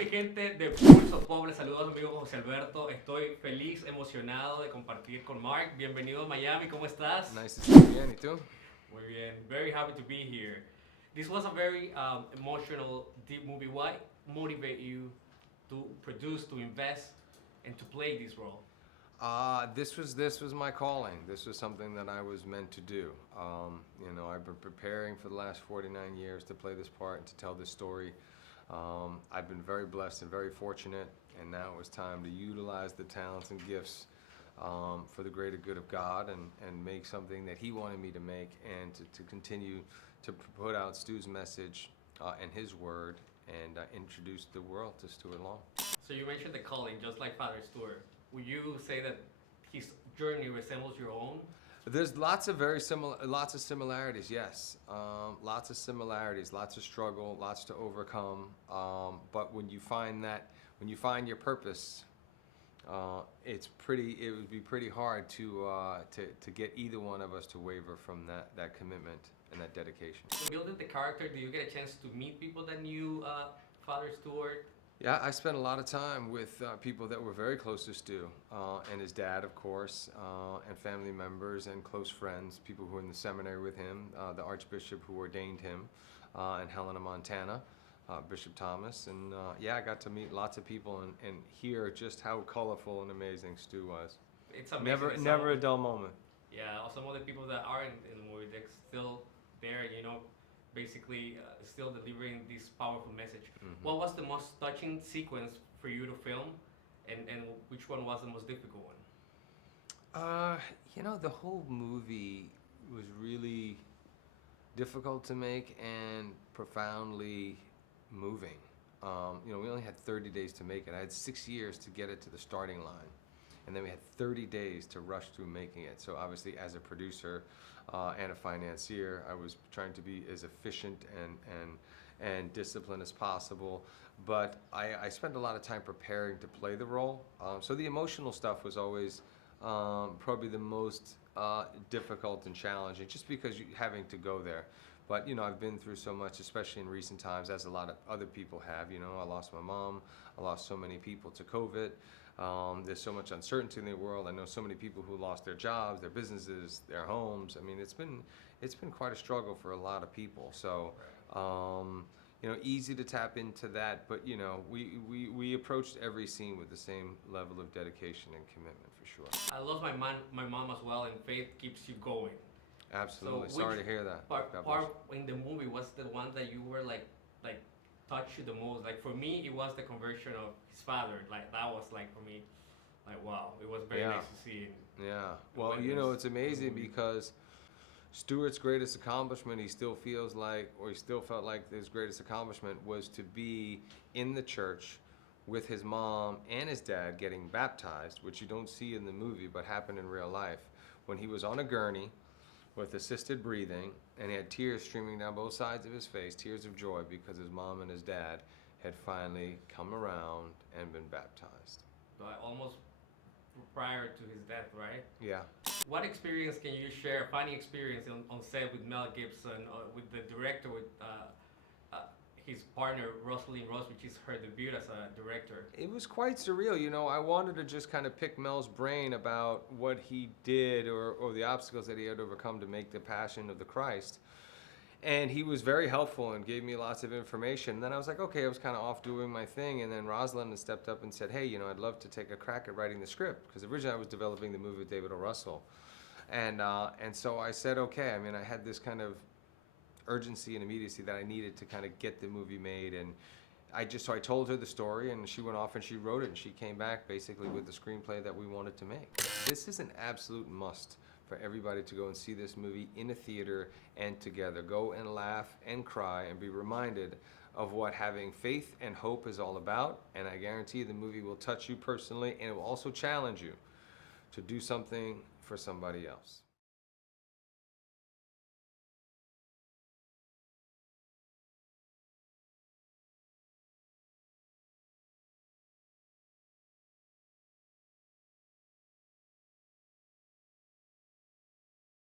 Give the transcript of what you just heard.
mi gente de Pulso Pop? Les saludo a su amigo José Alberto. Estoy feliz, emocionado de compartir con Mark. Bienvenido a Miami, ¿cómo estás? Nice to see you again, ¿y tú? Muy bien, very happy to be here. This was a very emotional, deep movie. What motivated you to produce, to invest, and to play this role? This was my calling. This was something that I was meant to do. I've been preparing for the last 49 years to play this part and to tell this story. I've been very blessed and very fortunate, and now it was time to utilize the talents and gifts for the greater good of God and make something that He wanted me to make, and to continue to put out Stu's message and His word and introduce the world to Stuart Long. So you mentioned the calling, just like Father Stu. Would you say that his journey resembles your own? There's lots of similarities. Yes, lots of similarities, lots of struggle, lots to overcome. But when you find your purpose, it would be pretty hard to get either one of us to waver from that commitment and that dedication. So building the character, do you get a chance to meet people that knew Father Stewart? Yeah, I spent a lot of time with people that were very close to Stu, and his dad, of course, and family members and close friends, people who were in the seminary with him, the Archbishop who ordained him, in Helena, Montana, Bishop Thomas, and I got to meet lots of people and hear just how colorful and amazing Stu was. It's amazing. Never a dull moment. Yeah, some of the people that are in the movie, they're still there, basically still delivering this powerful message. Mm-hmm. What was the most touching sequence for you to film, and which one was the most difficult one? The whole movie was really difficult to make and profoundly moving. We only had 30 days to make it. I had 6 years to get it to the starting line, and then we had 30 days to rush through making it. So obviously, as a producer and a financier, I was trying to be as efficient and disciplined as possible. But I spent a lot of time preparing to play the role. So the emotional stuff was always probably the most difficult and challenging, just because having to go there. But I've been through so much, especially in recent times, as a lot of other people have. I lost my mom. I lost so many people to COVID. There's so much uncertainty in the world. I know so many people who lost their jobs, their businesses, their homes. I mean, it's been quite a struggle for a lot of people. So, easy to tap into that, but we approached every scene with the same level of dedication and commitment, for sure. I lost my mom as well, and faith keeps you going. Absolutely. So Sorry to hear that. Part in the movie was the one that you were like touched you the most? Like for me, it was the conversion of his father. Like that was like for me, like wow, it was very nice to see. Yeah. Well, it's amazing because Stuart's greatest accomplishment, he still felt like his greatest accomplishment was to be in the church with his mom and his dad getting baptized, which you don't see in the movie but happened in real life, when he was on a gurney with assisted breathing, and he had tears streaming down both sides of his face, tears of joy, because his mom and his dad had finally come around and been baptized. So almost prior to his death, right? Yeah. What experience can you share, funny experience on set with Mel Gibson, with the director, with his partner, Rosalind Ross, which is her debut as a director? It was quite surreal. I wanted to just kind of pick Mel's brain about what he did or the obstacles that he had to overcome to make the Passion of the Christ. And he was very helpful and gave me lots of information. And then I was like, okay, I was kind of off doing my thing. And then Rosalind stepped up and said, hey, I'd love to take a crack at writing the script. Because originally I was developing the movie with David O. Russell. And so I said, okay. I mean, I had this kind of urgency and immediacy that I needed to kind of get the movie made. And I told her the story, and she went off and she wrote it, and she came back basically with the screenplay that we wanted to make. This is an absolute must for everybody to go and see this movie in a theater and together. Go and laugh and cry and be reminded of what having faith and hope is all about. And I guarantee the movie will touch you personally, and it will also challenge you to do something for somebody else.